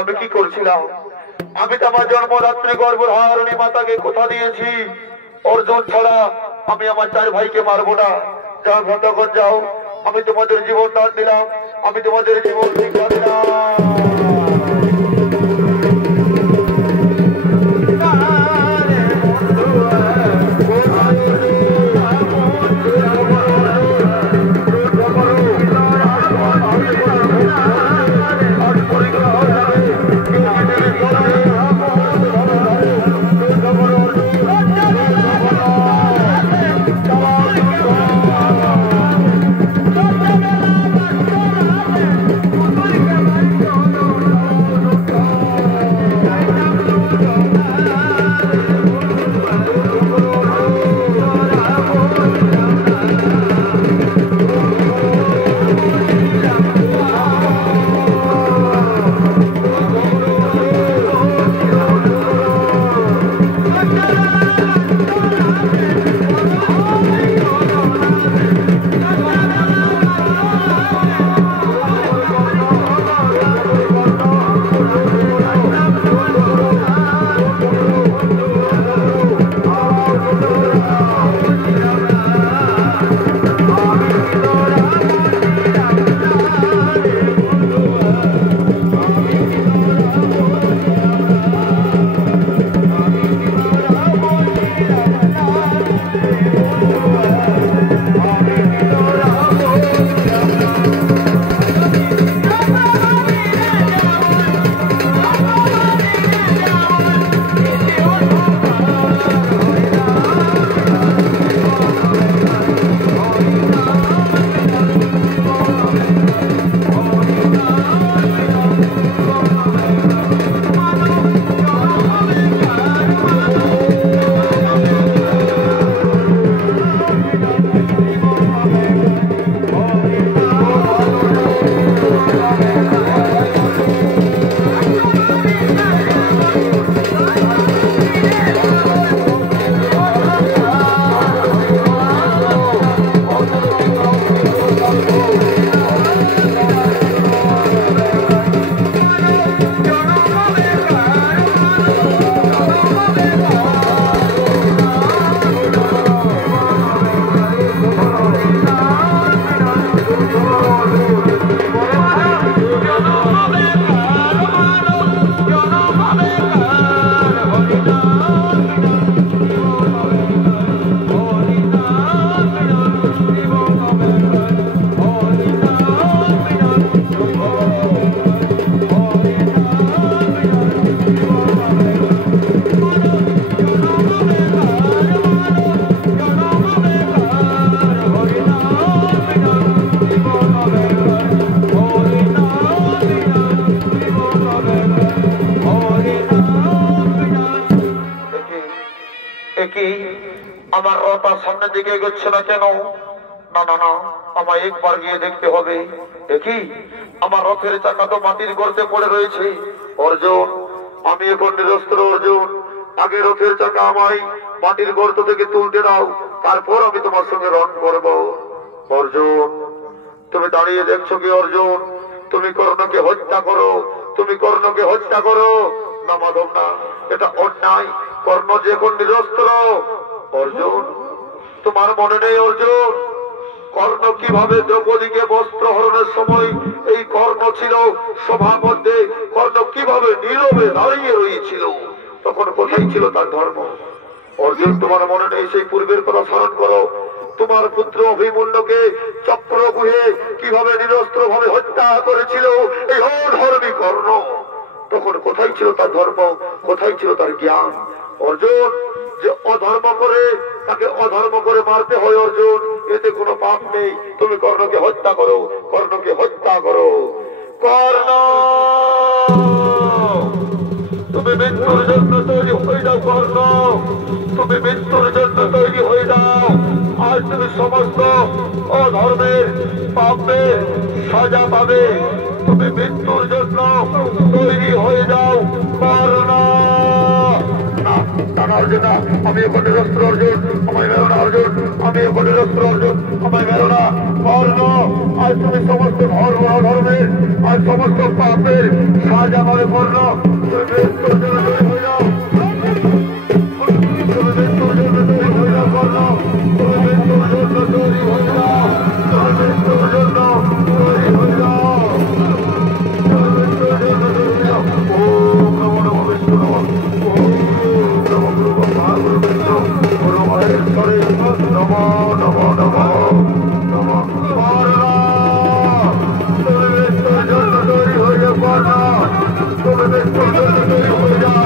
আমি কি করছিলাম? আমি তো আমার জন্মদাত্রী গর্ভধারিণী মাতাকে কথা দিয়েছি, অর্জুন ছাড়া আমি আমার 4 ভাইকে মারবো না। যাও ঘটকর যাও, আমি তোমাদের জীবন দান দিলাম, আমি তোমাদের জীবন শিক্ষা দিলাম। একই আমার রথ আর সামনের দিকে এগোচ্ছে না কেন? না না না, আমায় একবার গিয়ে দেখতে হবে। একই আমার রথের চাকা তো মাটির গর্তে পড়ে রয়েছে। অর্জুন, আমি এখন নিরস্ত্র। অর্জুন, আগে রথের চাকা আমায় মাটির গর্ত থেকে তুলতে দাও, তারপর আমি তোমার সঙ্গে রণ করব। অর্জুন, তুমি দাঁড়িয়ে দেখছো কি? অর্জুন, তুমি কর্ণকে হত্যা করো, তুমি কর্ণকে হত্যা করো। না মাধব না, এটা অন্যায়। কর্ণ যে এখন নিরস্ত্র। অর্জুন, তোমার মনে নেই অর্জুন, কর্ণ কিভাবে দ্রৌপদীকে বস্ত্র হরণের সময় এই কর্ণ ছিল সভার মধ্যে, কর্ণ কিভাবে নীরবে দাঁড়িয়ে রয়েছিল? তখন কোথায় ছিল তার ধর্ম? অর্জুন, তোমার মনে নেই? সেই পূর্বের কথা স্মরণ করো। তোমার পুত্র অভিমন্যুকে চক্রগুহে কিভাবে নিরস্ত্র ভাবে হত্যা করেছিল এই অধর্মী কর্ণ। তখন কোথায় ছিল তার ধর্ম? কোথায় ছিল তার জ্ঞান? অর্জুন, যে অধর্ম করে তাকে অধর্ম করে মারতে হয় অর্জুন, এতে কোনো পাপ নেই। তুমি কর্ণকে হত্যা করো, কর্ণকে হত্যা করো। কর্ণ, তুমি মৃত্যুর জন্য তৈরি হয়ে যাও। কর্ণ, তুমি মৃত্যুর জন্য তৈরি হয়ে যাও। আজ তুমি সমস্ত অধর্মের পাপের সাজা পাবে। তুমি মৃত্যুর জন্য তৈরি হয়ে যাও। কর্ণ, আমি এখন নিরস্ত্র। অর্জুন, আমায় মেরো না। অর্জুন, আমি এখন নিরস্ত্র। অর্জুন, আমায় মেরো না। কর্ণ, আজ তুমি সমস্ত ধর্ম অধর্মের, আজ সমস্ত পাপের সাজা পাবে। কর্ণ, তুমি মৃত্যুর জন্য তৈরি হয়ে যাও। তুমি মৃত্যুর জন্য তৈরি হয়ে যাও। কর্ণ, তুমি মৃত্যুর জন্য তৈরি হয়ে যাও। তুমি মৃত্যুর জন্য তৈরি হয়ে যাও। তুমি মৃত্যুর জন্য তৈরি হয়ে যাও। ওম নমো নমো বিষ্ণু নমঃ। নমো নমো নমো নমো। তুমি মৃত্যুর জন্য তৈরি হয়ে যাও। কর্ণ, তুমি মৃত্যুর জন্য তৈরি হয়ে যাও।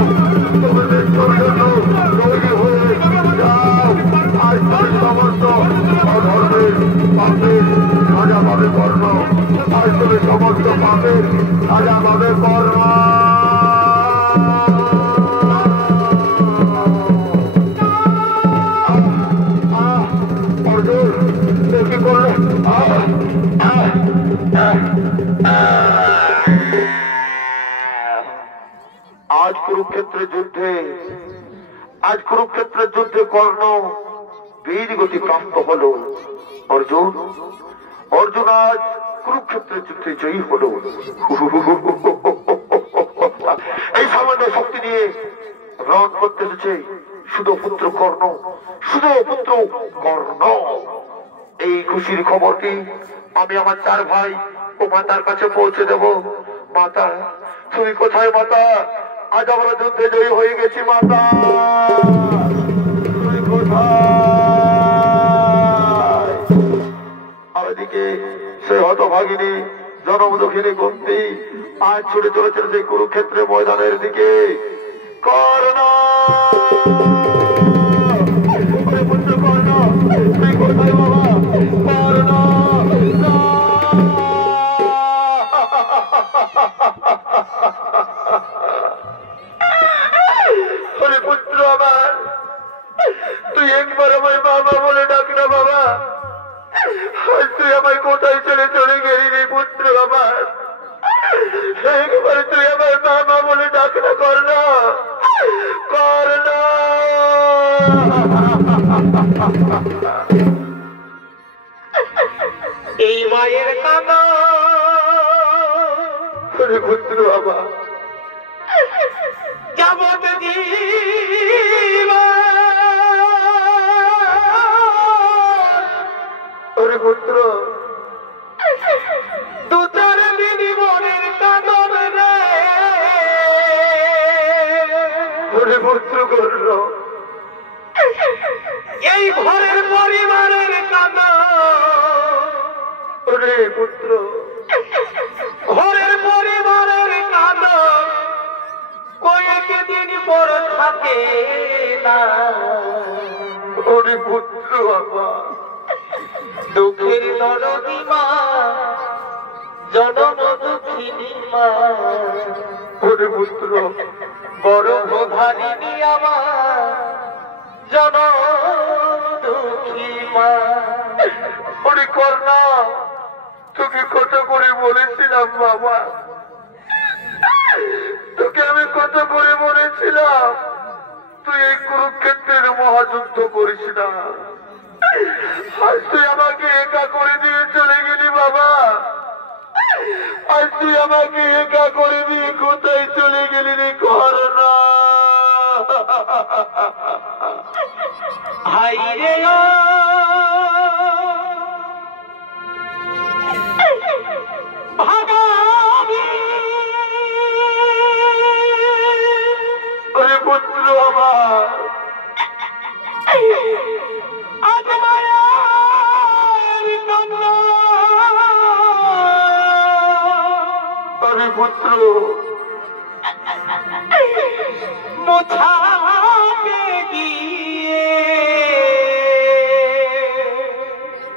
তুমি মৃত্যুর জন্য তৈরি হয়ে যাও। আজ তুমি সমস্ত অধর্মের পাপের সাজা পাবে। কর্ণ, আজ তুমি সমস্ত পাপের সাজা পাবে। কর্ণ, কি করলে? আজ কুরুক্ষেত্রের যুদ্ধে, আজ কুরুক্ষেত্রের যুদ্ধে কর্ণ বীর গতি প্রাপ্ত হল। অর্জুন, অর্জুন আজ কুরুক্ষেত্রের যুদ্ধে জয়ী হল। এই সামান্য শক্তি নিয়ে রণ করতে এসেছে শুধু পুত্র কর্ণ, শুধু পুত্র কর্ণ। এই খুশির খবরটি আমি আমার 4 ভাই ও মাতার কাছে পৌঁছে দেব। মাতা, তুমি কোথায়? মাতা, আজ আমরা যুদ্ধে জয়ী হয়ে গেছি। মাতা, তুমি কোথায়? আর এদিকে সে হতভাগিনী জনমদুখিনী কুন্তী আজ ছুটে চলেছিল সেই কুরুক্ষেত্রের ময়দানের দিকে। কর্ণ, পুত্র কর্ণ, তুই কোথায় বাবা? কর্ণ, পুত্র আমার, তুই একবার আমায় বাবা বলে ডাক না বাবা। তুই আমায় কোথায় চলে চলে গেলি রে পুত্র আমার? একবার তুই আমার বাবা বলে ডাক না। কর্ণ, কর্ণ, এই মায়ের কান্না পুত্র বাবা, যাবত জীবন ওরে পুত্র, 2-4 দিন মনের কাঁদন রে। ওরে পুত্র কর্ণ, এই ঘরের পরিবারের কাঁদন। ওরে পুত্র, ঘরের পরিবারের কাঁদন কয়েকদিন বড় থাকে না। ওরে পুত্র বাবা, দুঃখের নরদী মা, জনম দুঃখিনী মা। ওরে পুত্র, বড় প্রধানিনী আমার জানো দুঃখী মা। ওরে কর্ণা, তোকে কত করে বলেছিলাম বাবা, তোকে আমি কত করে বলেছিলাম তুই এই কুরুক্ষেত্রের মহাযুদ্ধ করিস না। আজ তুই আমাকে একা করে দিয়ে চলে গেলি বাবা, আজ তুই আমাকে একা করে দিয়ে কোথায় চলে গেলি রে কর্ণা। হাই রে ভাগাবি ওরে পুত্র আমার, আজ মায়ের কান্না ওরে পুত্র মোছাতে গিয়ে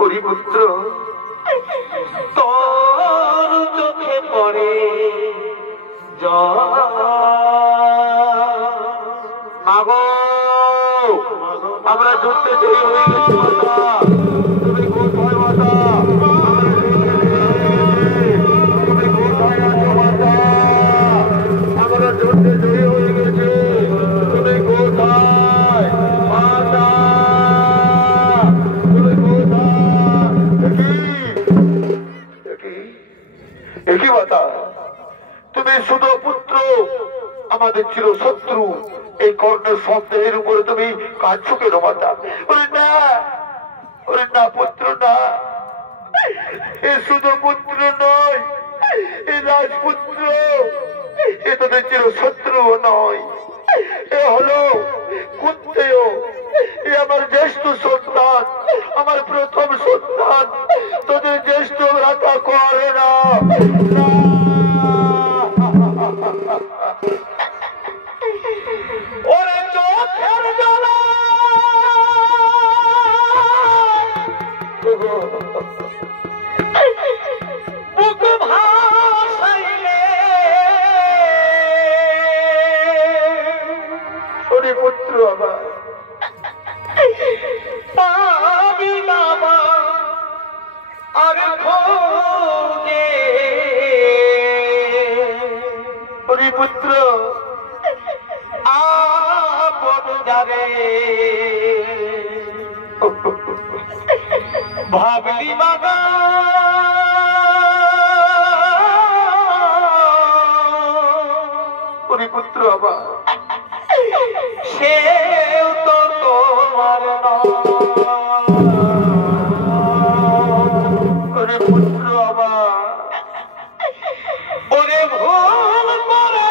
ওরে পুত্র তোর চোখে পড়ে জল। মাগো, আমরা যুদ্ধে জয়ী হয়ে গেছি মাতা, তুমি কোথায় মাতা? তুমি কোথায় আছো মাতা? আমরা যুদ্ধে জয়ী হয়ে গেছি, তুমি কোথায় মাতা? তুমি কোথায়? একই মাতা, তুমি শুধু পুত্র আমাদের চির শত্রু, এই কর্ণের সন্দেহের উপরে তুমি কাঁদছো কেন মাতা? ওরে না, ওরে না পুত্র না, এ শুধু পুত্র নয়, এ রাজপুত্র, এ তোদের চির শত্রু নয়, এ হলো কুন্তেয়, এ আমার জ্যেষ্ঠ সন্তান, আমার প্রথম সন্তান, তোদের জ্যেষ্ঠ ভ্রাতা করে না। ওরে চোখের জ্বালা বুক ভাসাইলে ওরে পুত্র আমার, পাবি না মা আর খোঁজে। ওরে পুত্র আপন যাবে ভাবলি বাবা ওরে পুত্র আমার, সেও তো তোমার ওরে পুত্র আমার, ওরে ভুল করে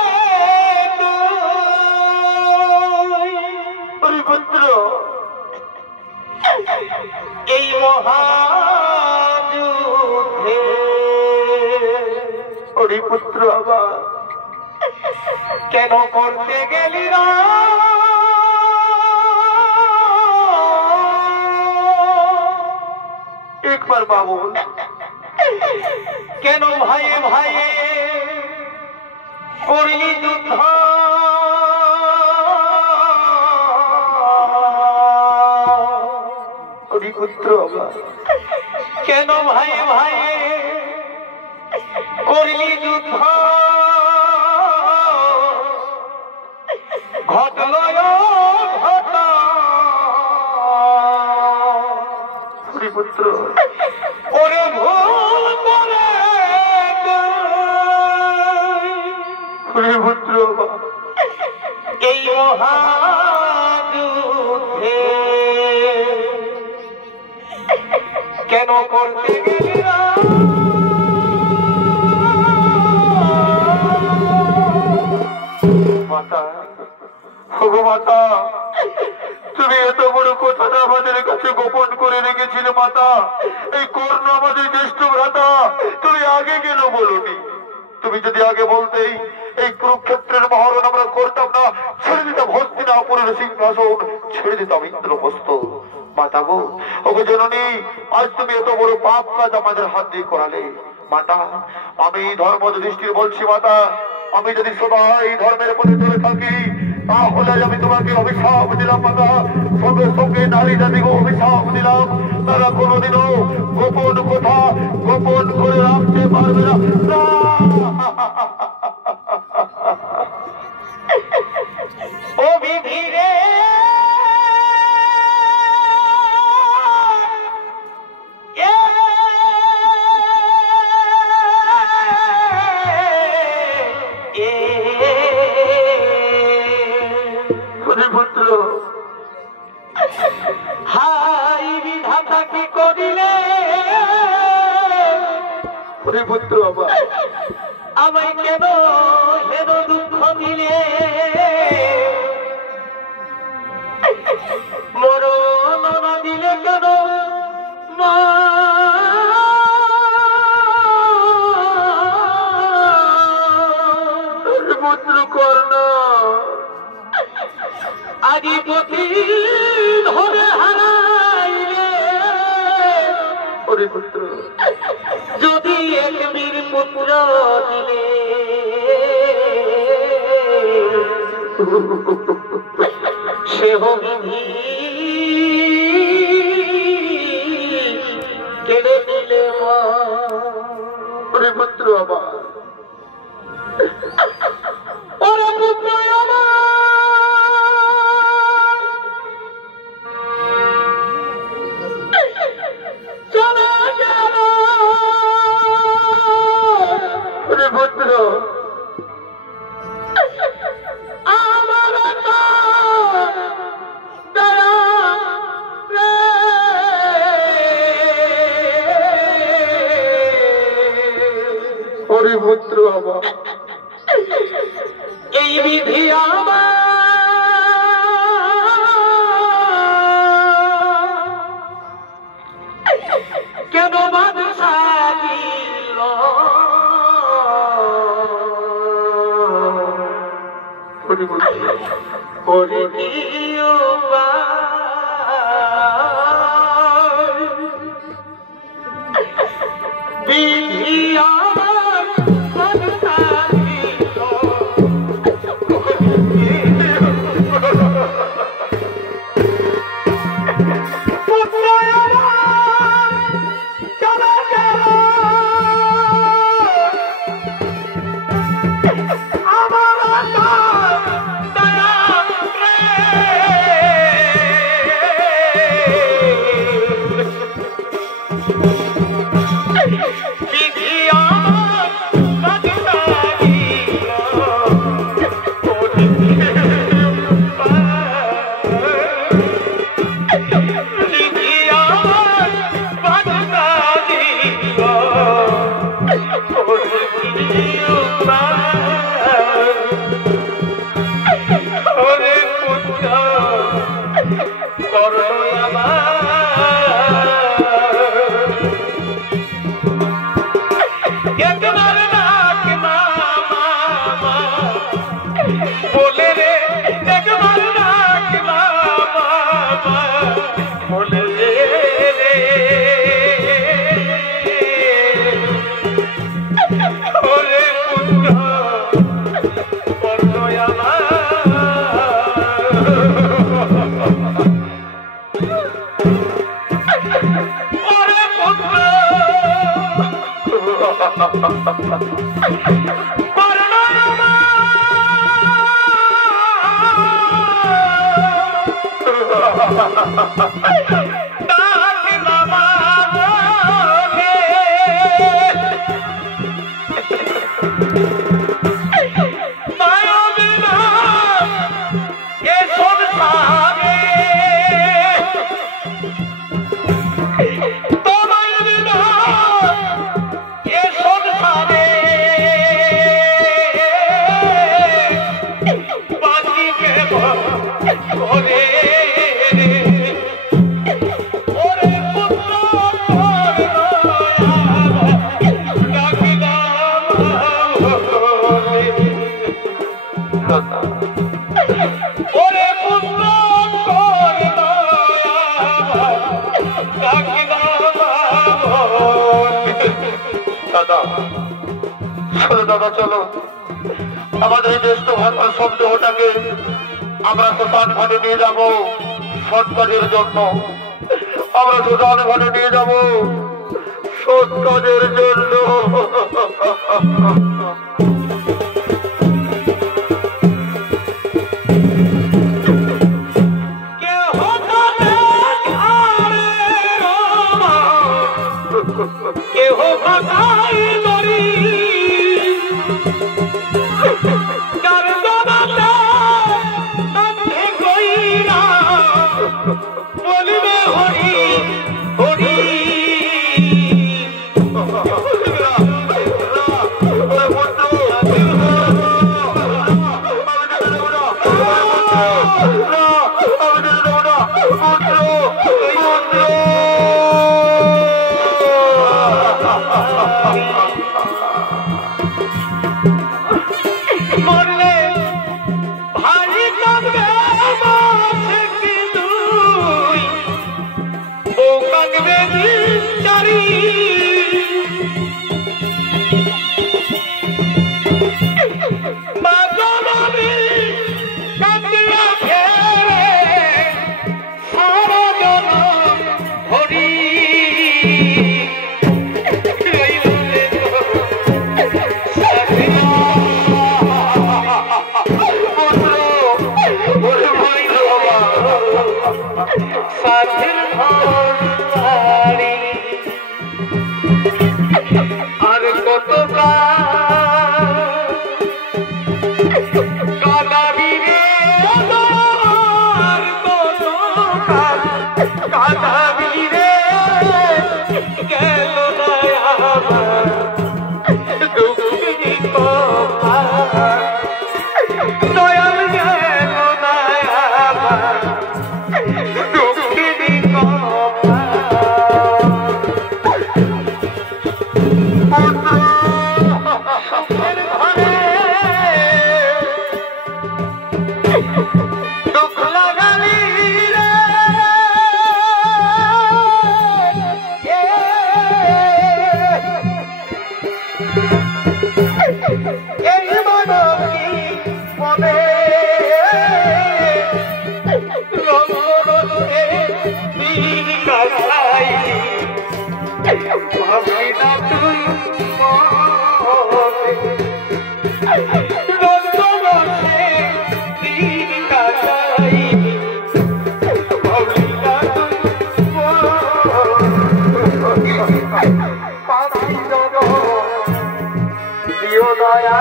ওরে পুত্র এই মহাযুদ্ধে ওরে পুত্র আমার, কেন করতে গেলি না একবার বাবু, কেন ভাইয়ে ভাইয়ে করলি যুদ্ধ ওরে পুত্র আমার, কেন ভাইয়ে ভাইয়ে করলি যুদ্ধ ঘটল ঘটা ওরে পুত্র ওরে ভুল করে ওরে পুত্র আমার, এই মহাযুদ্ধে কেন করতে গেলি না মাতা, ওগো মাতা, তুমি এত বড় কথাটা আমাদের কাছে গোপন করে রেখেছিলে মাতা। এই কর্ণ আমাদের জ্যেষ্ঠ ভ্রাতা, তুমি আগে কেন বলনি? তুমি যদি আগে বলতেই এই কুরুক্ষেত্রের মহরণ আমরা করতাম না, ছেড়ে দিতাম হস্তিনাপুরের সিংহাসন, ছেড়ে দিতাম ইন্দ্রপ্রস্থ। মাতা গো, ওগো জননী, আজ তুমি এত বড় পাপ কাজ আমাদের হাত দিয়ে করালে। মাতা, আমি ধর্ম দৃষ্টির বলছি মাতা, আমি যদি সদা এই ধর্মের পথে চলে থাকি, তাহলে আমি তোমাকে অভিশাপ দিলাম মাতা, সঙ্গে সঙ্গে নারী জাতিকে অভিশাপ দিলাম, তারা কোনোদিনও গোপন কথা গোপন করে রাখতে পারবে না। ও বিধি রে, পুত্র হাই বিধাতা কি করিলে, পুত্র আমার আমায় কেন হেন দুঃখ দিলে, মরণ না দিলে কেন মা, পুত্র কর্ণ আজি পথি ধরে হারাইলে, পুত্র যদি এক বীর পুত্র দিলে, সে বিধি কেড়ে দিলে মা। পুত্র আমার ওরে পুত্র আমার, চলে গেল পুত্র আমার দয়া রে, পুত্র আমার এই বিধি আমার কেন বাদশা দিল, করে দিও বিধি আমার বাদশা দিল, পুত্র আমার চলে গেল আমার দয়া রে, বিধি আমার বাদশা দিল, বিধি আমার বাদশা দিল, ওরে পুত্র করো একবার ডাক মা মা বলে রে, একবার ডাক মা মা বলে রে, ওরে পুত্র করো আমার, ওরে পুত্র করো আমার, ডাক মামা বলে, মায়া বিনা এ সংসারে, তোমায় বিনা এ সংসারে বাঁচিবে করে, ওরে পুত্র ওরে পুত্র দাদা চলো দাদা চলো, আমাদের এই জ্যেষ্ঠ ভাষার শব্দটাকে আমরা শ্মশান ঘাটে নিয়ে যাব সৎ কাজের জন্য। আমরা শ্মশান ঘাটে নিয়ে যাব সৎ কাজের জন্য। কেহ ভাই লড়ি বলিবে হরি হরি মরলে ভাই কাঁদবে মাছে কি দুই ও কাঁদবে চারি বাজনারি কাঁদিয়া ফেরে সারা জনম হরি সাথের ভাড়ি আর কত কাদাবি রে আর কত কাদাবি রে গেল না আমার দুঃখী কথা দয়াল গেল না আমার দুঃখ লাগালি রে এই মানবী মনে রঙে দিন কাটাই ভাবি না তুই রঙে দিন কাটাই ভাবি না তুই পাবি দিও দয়া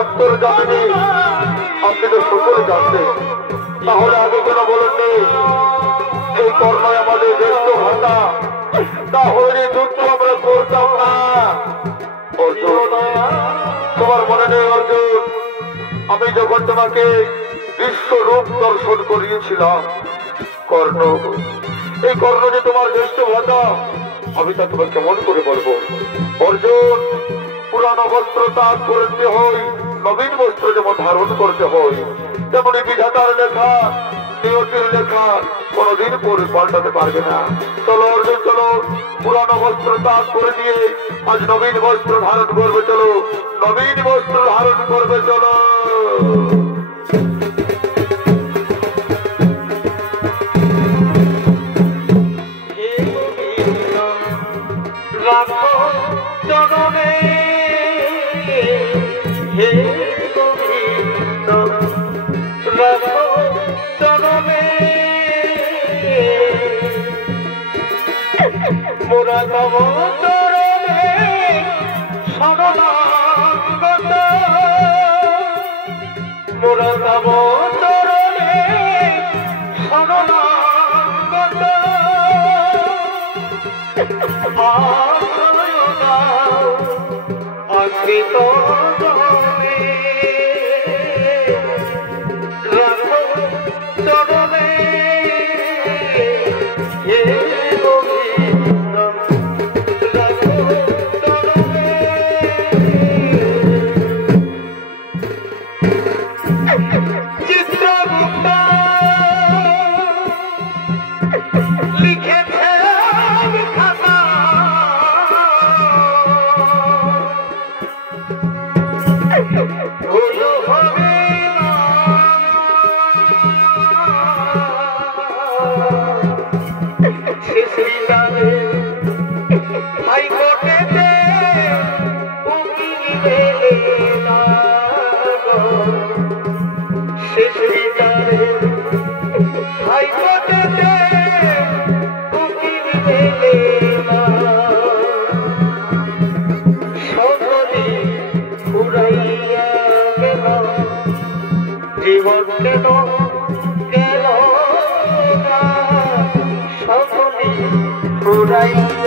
অন্তর জানেনি, আপনি তো সকলে জানতেন, তাহলে আগে কেন বলেননি এই কর্ণয় আমাদের জ্যেষ্ঠ ভাতা, তাহলে যুদ্ধ আমরা করতাম না। অর্জুন, তোমার মনে নেই অর্জুন, আমি যখন তোমাকে বিশ্বরূপ দর্শন করিয়েছিলাম, কর্ণ, এই কর্ণ যে তোমার জ্যেষ্ঠ ভাতা, আমি তা তোমাকে কেমন করে বলবো? অর্জুন, পুরানো বস্ত্র ত্যাগ করতে হয়, নবীন বস্ত্র যেমন ধারণ করতে হয়, তেমনি বিধাতার লেখা, নিয়তির লেখা কোনদিন পরে পাল্টাতে পারবে না। চলো অর্জুন, চলো, পুরানো বস্ত্র ত্যাগ করে দিয়ে আজ নবীন বস্ত্র ধারণ করবে। চলো, নবীন বস্ত্র ধারণ করবে। চলো। রাখো চরণে হে গোবিন্দ, রাখো চরণে মোরা তব চরণে শরণাগত, মোরা তব চরণে শরণাগত, আশ্রিত রাখো বিচারে হাইকোর্টেতে উকিল মেলে না গো, শেষ বিচারে হাইকোর্টেতে উকিল মেলে না। সকলে ফুরাইয়া গেল, জীবন কেন গেল না, সকলে ফুরাইয়া